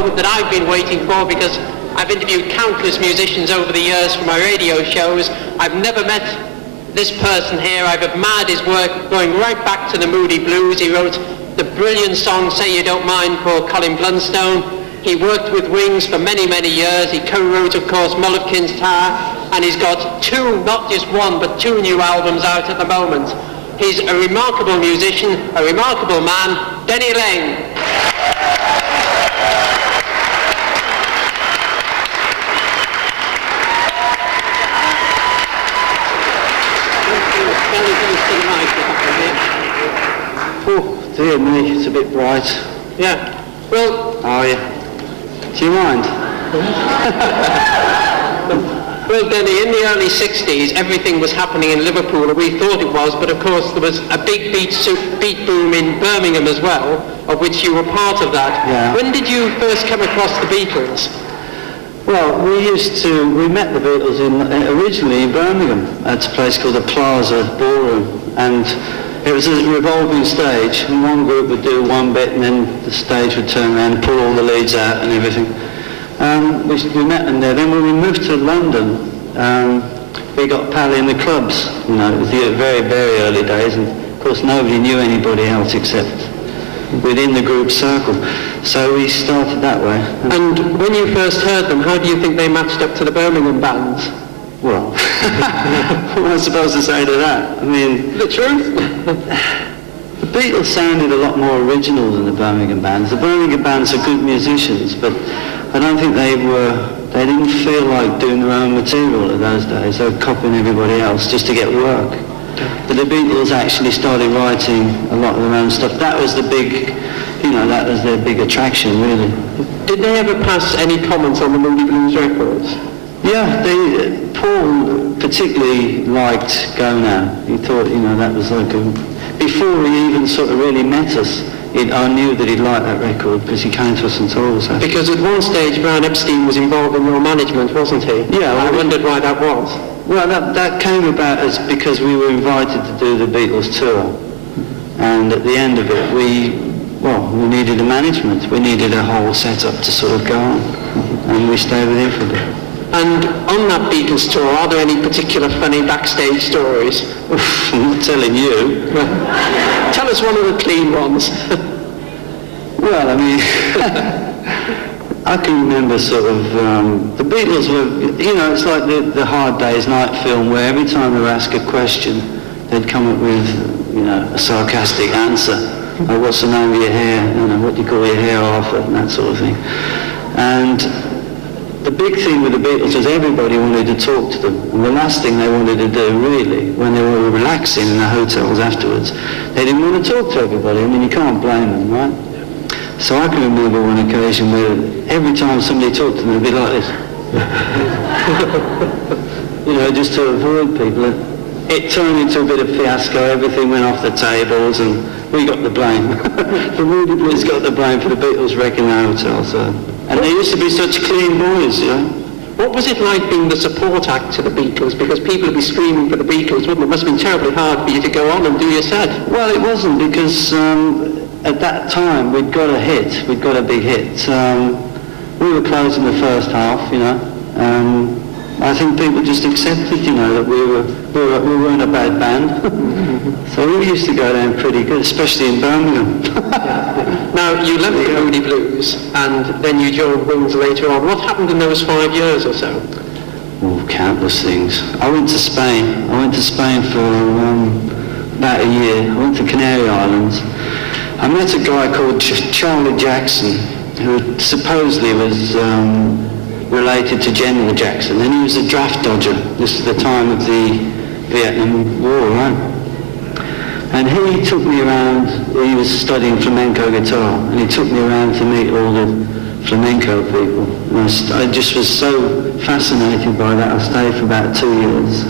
That I've been waiting for, because I've interviewed countless musicians over the years for my radio shows. I've never met this person here. I've admired his work going right back to the Moody Blues. He wrote the brilliant song Say You Don't Mind for Colin Blunstone. He worked with Wings for many, many years. He co-wrote, of course, Moleskine Tower, and he's got two, not just one, but two new albums out at the moment. He's a remarkable musician, a remarkable man, Denny Laine. Oh, dear me, it's a bit bright. Yeah. Well... Are you? Do you mind? Well, Denny, in the early 60s, everything was happening in Liverpool, and we thought it was, but of course there was a big beat boom in Birmingham as well, of which you were part of that. Yeah. When did you first come across the Beatles? Well, we met the Beatles originally in Birmingham at a place called the Plaza Ballroom, and it was a revolving stage, and one group would do one bit and then the stage would turn around and pull all the leads out and everything. We met them there. Then when we moved to London, we got pally in the clubs. You know, it was the very, very early days, and of course nobody knew anybody else except within the group circle. So we started that way. And when you first heard them, how do you think they matched up to the Birmingham bands? Well, what am I supposed to say to that? I mean, the truth. The Beatles sounded a lot more original than the Birmingham bands. The Birmingham bands are good musicians, but I don't think they didn't feel like doing their own material in those days. They were copying everybody else just to get work. But the Beatles actually started writing a lot of their own stuff. That was the big, that was their big attraction, really. Did they ever pass any comments on the Moody Blues records? Yeah, Paul particularly liked Go Now. He thought, that was like before he even sort of really met us, I knew that he'd like that record because he came to us and told us that. Because at one stage Brian Epstein was involved in your management, wasn't he? Yeah. I wondered why that was. Well, that came about because we were invited to do the Beatles tour. And at the end of it, we needed a management. We needed a whole setup to sort of go on. And we stayed with him for a bit. And on that Beatles tour, are there any particular funny backstage stories? I'm not telling you. Tell us one of the clean ones. Well, I mean, I can remember sort of, the Beatles were, it's like the Hard Day's Night film where every time they were asked a question, they'd come up with, a sarcastic answer. Like, what's the name of your hair? What do you call your hair after? And that sort of thing. And the big thing with the Beatles was everybody wanted to talk to them. And the last thing they wanted to do, really, when they were relaxing in the hotels afterwards, they didn't want to talk to everybody. I mean, you can't blame them, right? So I can remember one occasion where every time somebody talked to them, it'd be like this. Just to avoid people. It turned into a bit of fiasco. Everything went off the tables, and we got the blame. The Moody Blues got the blame for the Beatles wrecking the hotel, so... And they used to be such clean boys, What was it like being the support act to the Beatles? Because people would be screaming for the Beatles, wouldn't it? It must have been terribly hard for you to go on and do your set. Well, it wasn't, because at that time we'd got a hit. We'd got a big hit. We were closing the first half, I think people just accepted, that we weren't a bad band. So we used to go down pretty good, especially in Birmingham. Now, you left the Moody Blues, and then you joined Wings later on. What happened in those 5 years or so? Oh, countless things. I went to Spain. For about a year. I went to Canary Islands. I met a guy called Charlie Jackson, who supposedly was related to General Jackson, and he was a draft dodger. This is the time of the Vietnam War, right? And he took me around. He was studying flamenco guitar, and he took me around to meet all the flamenco people. And I just was so fascinated by that. I stayed for about 3 years.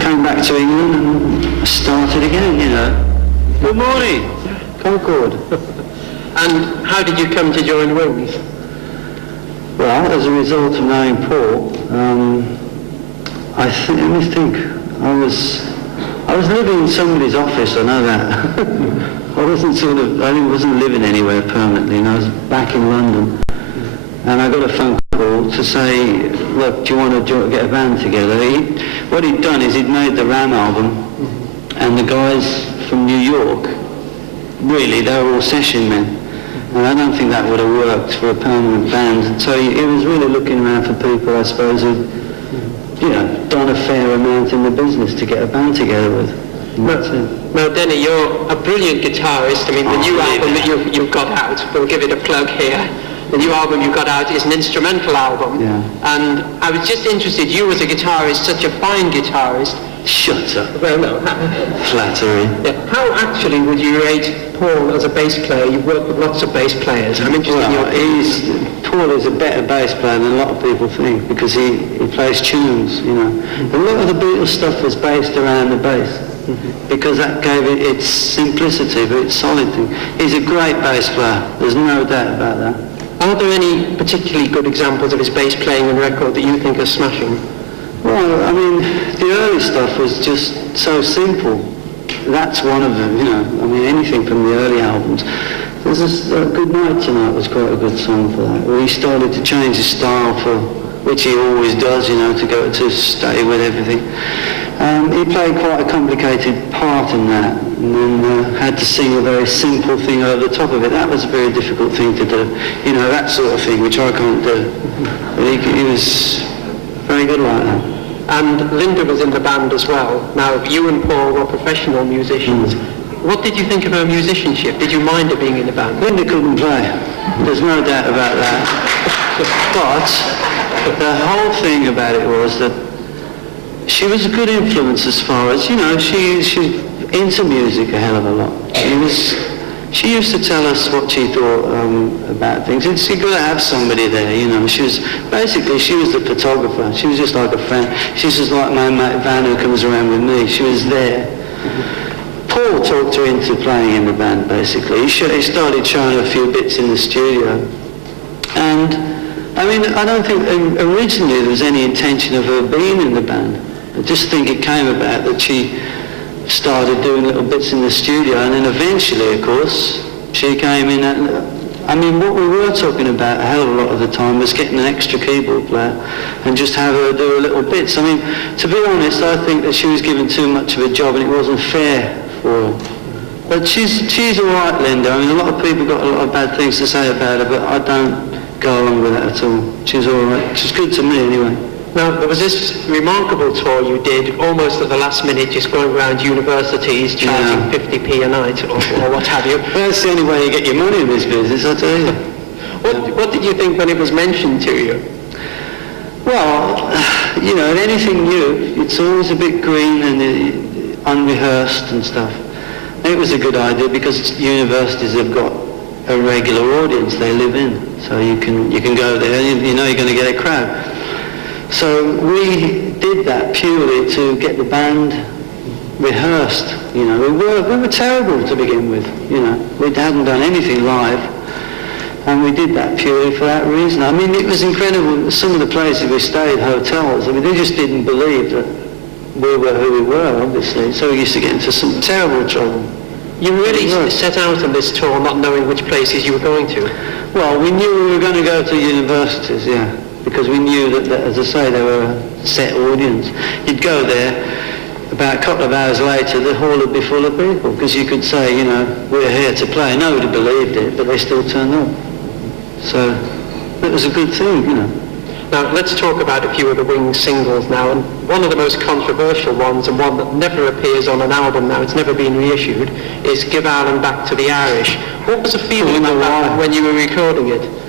Came back to England and started again, Good morning, Concord. And how did you come to join Wings? Well, as a result of knowing Paul, let me think. I was living in somebody's office, I know that. I wasn't living anywhere permanently, and I was back in London. And I got a phone call to say, look, do you want to get a band together? What he'd done is he'd made the Ram album, and the guys from New York, really, they were all session men. And I don't think that would have worked for a permanent band. So he was really looking around for people, I suppose, who'd, done a fair amount in the business to get a band together with. Now, Denny, you're a brilliant guitarist. I mean, the new album that you've got out, we'll give it a plug here. The new album you got out is an instrumental album. Yeah. And I was just interested, you as a guitarist, such a fine guitarist. Shut up. Well, no. Flattery. Yeah. How actually would you rate Paul as a bass player? You've worked with lots of bass players. I'm interested in your opinion. Paul is a better bass player than a lot of people think, because he plays tunes, A lot of the Beatles stuff was based around the bass, because that gave it its simplicity, but its solid thing. He's a great bass player. There's no doubt about that. Are there any particularly good examples of his bass playing on record that you think are smashing? Well, I mean, the early stuff was just so simple. That's one of them, anything from the early albums. There's this Good Night Tonight was quite a good song for that, where he started to change his style which he always does, to stay with everything. He played quite a complicated part in that, and then had to sing a very simple thing over the top of it. That was a very difficult thing to do, that sort of thing, which I can't do. But he was very good like that. And Linda was in the band as well. Now, you and Paul were professional musicians. What did you think of her musicianship? Did you mind her being in the band? Linda couldn't play. There's no doubt about that. But the whole thing about it was that she was a good influence as far as, she's into music a hell of a lot. She used to tell us what she thought about things. And she got to have somebody there, She was the photographer. She was just like a friend. She's just like my mate Van who comes around with me. She was there. Paul talked her into playing in the band, basically. He started showing her a few bits in the studio. And, I don't think originally there was any intention of her being in the band. I just think it came about that she started doing little bits in the studio, and then eventually, of course, she came in. What we were talking about a hell of a lot of the time was getting an extra keyboard player and just have her do a little bits. To be honest, I think that she was given too much of a job and it wasn't fair for her. But she's all right, Linda. A lot of people got a lot of bad things to say about her, but I don't go along with that at all. She's all right. She's good to me anyway. Now, there was this remarkable tour you did, almost at the last minute, just going around universities, charging 50p a night, or what have you. Well, that's the only way you get your money in this business, I tell you. What did you think when it was mentioned to you? Well, anything new, it's always a bit green and unrehearsed and stuff. It was a good idea because universities have got a regular audience they live in, so you can go there and you're going to get a crowd. So we did that purely to get the band rehearsed. We were terrible to begin with. We hadn't done anything live, and we did that purely for that reason. It was incredible. Some of the places we stayed, hotels, they just didn't believe that we were who we were, obviously. So we used to get into some terrible trouble. You really set out on this tour not knowing which places you were going to? Well, we knew we were going to go to universities, yeah. Because we knew that, as I say, they were a set audience. You'd go there, about a couple of hours later, the hall would be full of people, because you could say, we're here to play. Nobody believed it, but they still turned up. So it was a good thing, Now, let's talk about a few of the Wings singles now, and one of the most controversial ones, and one that never appears on an album now, it's never been reissued, is Give Ireland Back to the Irish. What was the feeling about that when you were recording it?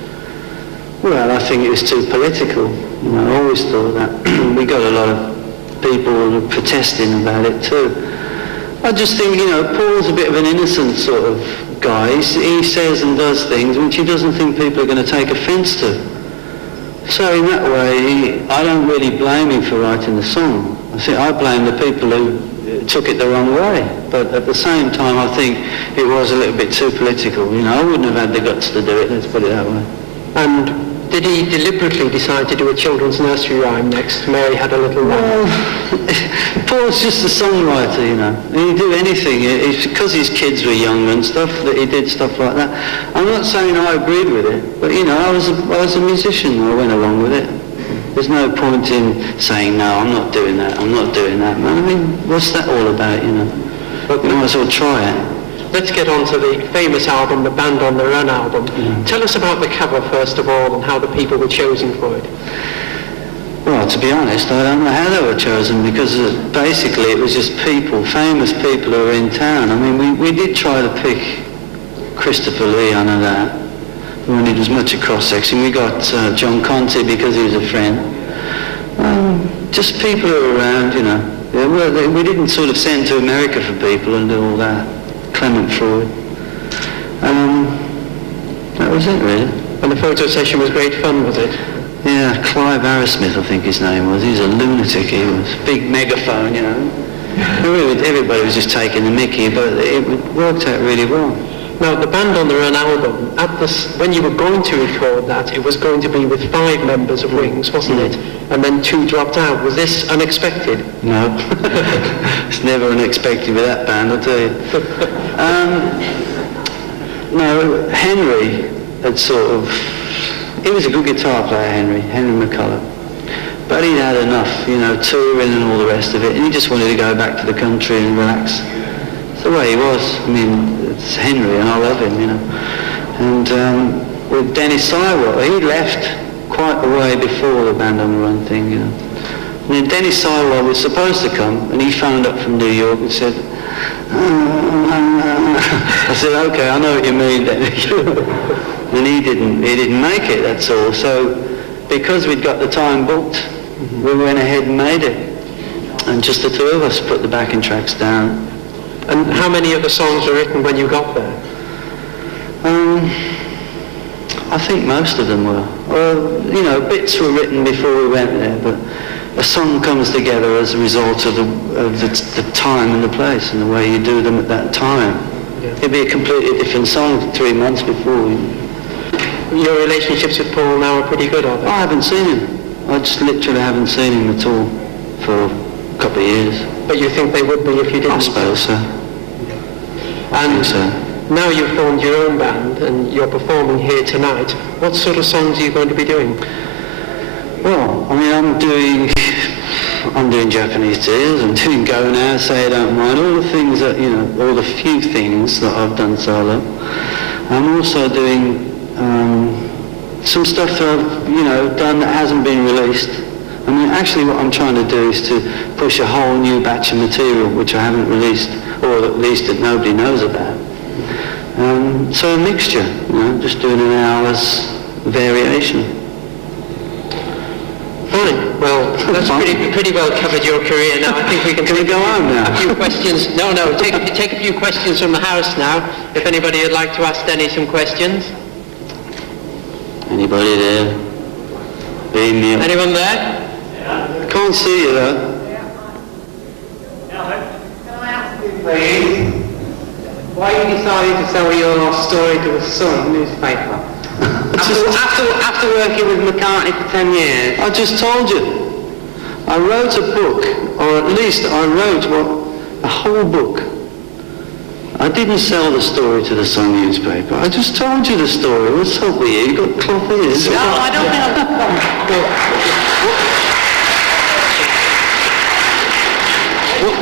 Well, I think it was too political. I always thought that. We got a lot of people protesting about it too. I just think, Paul's a bit of an innocent sort of guy. He says and does things which he doesn't think people are going to take offence to. So in that way, I don't really blame him for writing the song. I blame the people who took it the wrong way. But at the same time, I think it was a little bit too political. I wouldn't have had the guts to do it, let's put it that way. And did he deliberately decide to do a children's nursery rhyme next? Mary had a little lamb. Well, Paul's just a songwriter, you know. He'd do anything. It's because his kids were young and stuff that he did stuff like that. I'm not saying I agreed with it, but, you know, I was a musician. I went along with it. There's no point in saying, no, I'm not doing that, I'm not doing that. I mean, what's that all about, you know? But you might as well try it. Let's get on to the famous album, the Band on the Run album. Yeah. Tell us about the cover, first of all, and how the people were chosen for it. Well, to be honest, I don't know how they were chosen, because basically it was just people, famous people who were in town. I mean, we did try to pick Christopher Lee, I know that. We wanted as much a cross-section. We got John Conte because he was a friend. Just people who were around, you know. Yeah, well, we didn't sort of send to America for people and do all that. Clement Freud. That was it, really. And the photo session was great fun, was it? Yeah, Clive Arrowsmith, I think his name was. He was a lunatic, he was. Big megaphone, you know. Everybody was just taking the mickey, but it worked out really well. Now, the Band on the Run album, when you were going to record that, it was going to be with 5 members of Wings, wasn't it? And then 2 dropped out. Was this unexpected? No. It's never unexpected with that band, I'll tell you. No, Henry had sort of... He was a good guitar player, Henry McCullough. But he'd had enough, you know, touring and all the rest of it, and he just wanted to go back to the country and relax. It's the way he was. I mean, it's Henry, and I love him, you know. And with Denny Laine, he left quite a way before the Band on the Run thing, you know. And then Denny Laine was supposed to come, and he phoned up from New York and said, I said, okay, I know what you mean, Denny. And he didn't make it, that's all. So because we'd got the time booked, we went ahead and made it. And just the 2 of us put the backing tracks down. And how many of the songs were written when you got there? I think most of them were. Well, you know, bits were written before we went there, but a song comes together as a result of the time and the place and the way you do them at that time. Yeah. It'd be a completely different song 3 months before. Your relationships with Paul now are pretty good, are they? I haven't seen him. I just literally haven't seen him at all for a couple of years. But you think they would be if you didn't? I suppose so. And now you've formed your own band and you're performing here tonight. What sort of songs are you going to be doing? Well, I mean, I'm doing Japanese Tears, I'm doing Go Now, Say I Don't Mind, all the things that, you know, all the few things that I've done solo. I'm also doing some stuff that I've, you know, done that hasn't been released. I mean, actually what I'm trying to do is to push a whole new batch of material which I haven't released, or at least that nobody knows about. So a mixture, you know, just doing an hour's variation. Fine. Well, that's pretty well covered your career now. I think we can... Can we go home now? A few questions. No, take a few questions from the house now. If anybody would like to ask Denny some questions. Anybody there? Beam me up. Anyone there? Can't see you though. Can I ask you, please, why you decided to sell your story to the Sun newspaper? After working with McCartney for 10 years. I just told you. I wrote a book, or at least I wrote a whole book. I didn't sell the story to the Sun newspaper. I just told you the story. What's up with you? You got cloth ears. No, I don't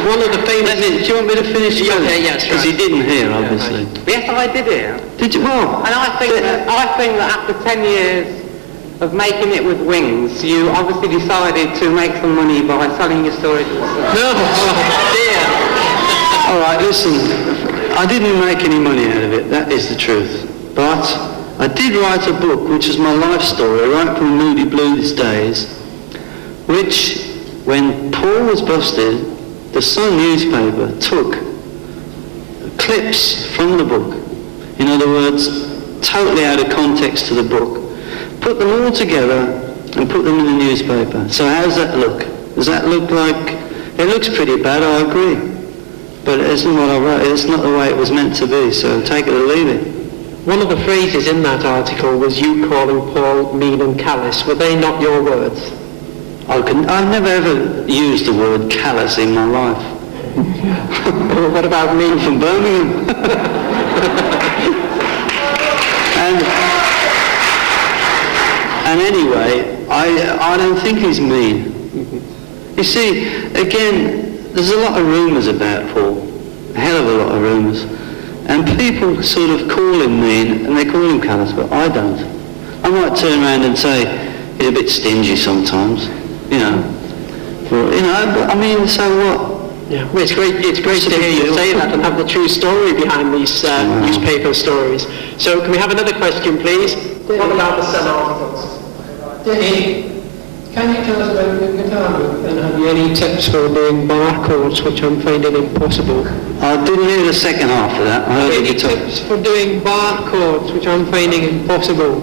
One of the famous... Do you want me to finish? Yes, because he didn't hear, obviously. Yes, I did hear. Did you? Well, and I think that after 10 years of making it with Wings, you obviously decided to make some money by selling your story to the Sun. No, dear. All right, listen. I didn't make any money out of it. That is the truth. But I did write a book, which is my life story, right from Moody Blues days, which, when Paul was busted, the Sun newspaper took clips from the book, in other words, totally out of context to the book, put them all together and put them in the newspaper. So how does that look? Does that look like... It looks pretty bad, I agree. But it isn't what I wrote. It's not the way it was meant to be, so take it or leave it. One of the phrases in that article was you calling Paul mean and callous. Were they not your words? I've never ever used the word callous in my life. Well, what about me? I'm from Birmingham. and anyway, I don't think he's mean. You see, again, there's a lot of rumours about Paul. A hell of a lot of rumours. And people sort of call him mean, and they call him callous, but I don't. I might turn around and say, he's a bit stingy sometimes, you know. Well, you know, but I mean, so what? Yeah, well, it's great to hear you say that and have the true story behind these newspaper stories. So can we have another question, please? What about the Sun articles? Denny, can you tell us about your guitar and have you any tips for doing bar chords, which I'm finding impossible? I didn't hear the second half of that. I heard the Any guitar. tips for doing bar chords, which I'm finding impossible?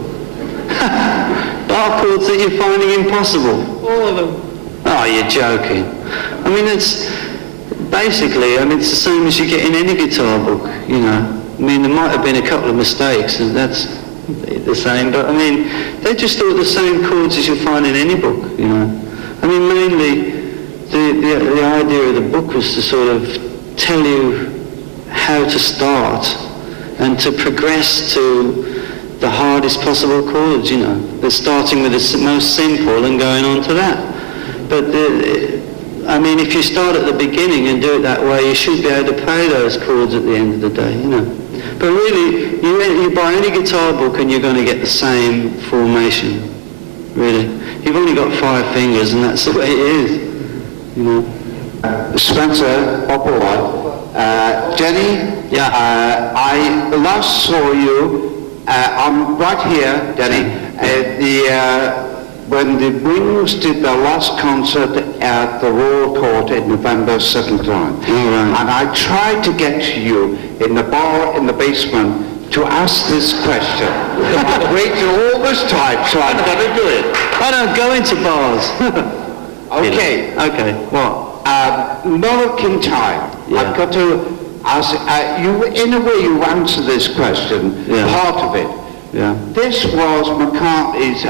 Bar chords that you're finding impossible? All of them. Oh, you're joking. I mean, it's basically, I mean, it's the same as you get in any guitar book, you know. I mean, there might have been a couple of mistakes, and that's the same, but I mean, they just all the same chords as you find in any book, you know. I mean, mainly, the idea of the book was to sort of tell you how to start and to progress to the hardest possible chords, you know. They're starting with the most simple and going on to that. But I mean, if you start at the beginning and do it that way, you should be able to play those chords at the end of the day, you know. But really, you buy any guitar book and you're going to get the same formation, really. You've only got 5 fingers and that's the way it is, you know. Spencer Popolot, Denny, Yeah. I last saw you, I'm right here, Denny, when the Wings did their last concert at the Royal Court in November 79. Right. And I tried to get to you in the bar in the basement to ask this question. I've waited all this time, so I'm going to do it. I don't go into bars. Okay. Okay, what? American time. Yeah. I've got to ask, you, in a way you answer this question, Yeah. part of it. Yeah. This was McCartney's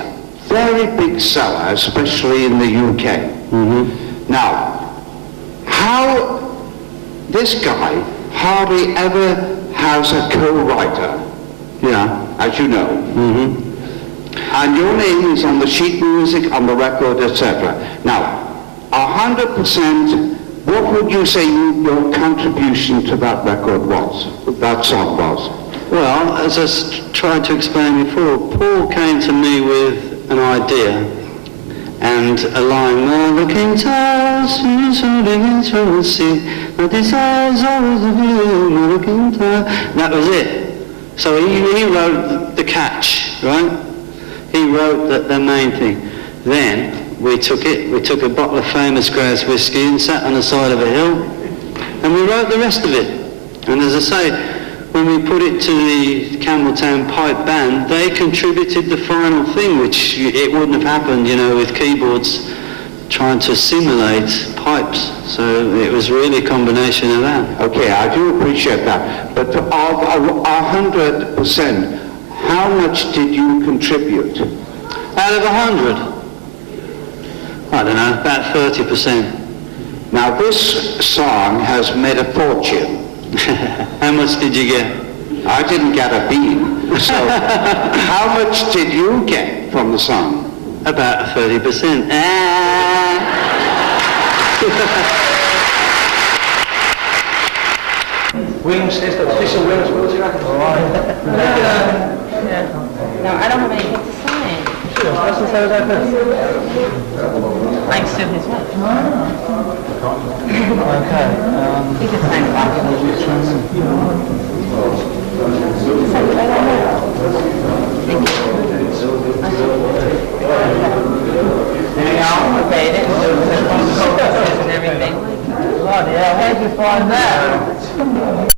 very big seller, especially in the UK. Mm-hmm. Now, how this guy hardly ever has a co-writer, Yeah. as you know. Mm-hmm. And your name is on the sheet music, on the record, etc. Now, 100%, what would you say your contribution to that record was, that song was? Well, as I tried to explain before, Paul came to me with an idea and a line, well, the king towers, he's holding his throne, see, the desires always of you, the king tower. That was it. So he wrote the catch, right? He wrote the main thing. Then we took a bottle of Famous Grouse whiskey and sat on the side of a hill and we wrote the rest of it. And as I say, when we put it to the Campbelltown Pipe Band, they contributed the final thing, which it wouldn't have happened, you know, with keyboards trying to simulate pipes. So it was really a combination of that. Okay, I do appreciate that. But of 100%, how much did you contribute? Out of 100? I don't know, about 30%. Now, this song has made a fortune. How much did you get? I didn't get a bean. So, how much did you get from the song? About 30%. Wings is the official Wings World Record. No, I don't have anything to sign. Sure, let's just say that first. I'm still his wife. Okay. He can sign the document. Okay, it is. And everything. Bloody hell, where'd you find that?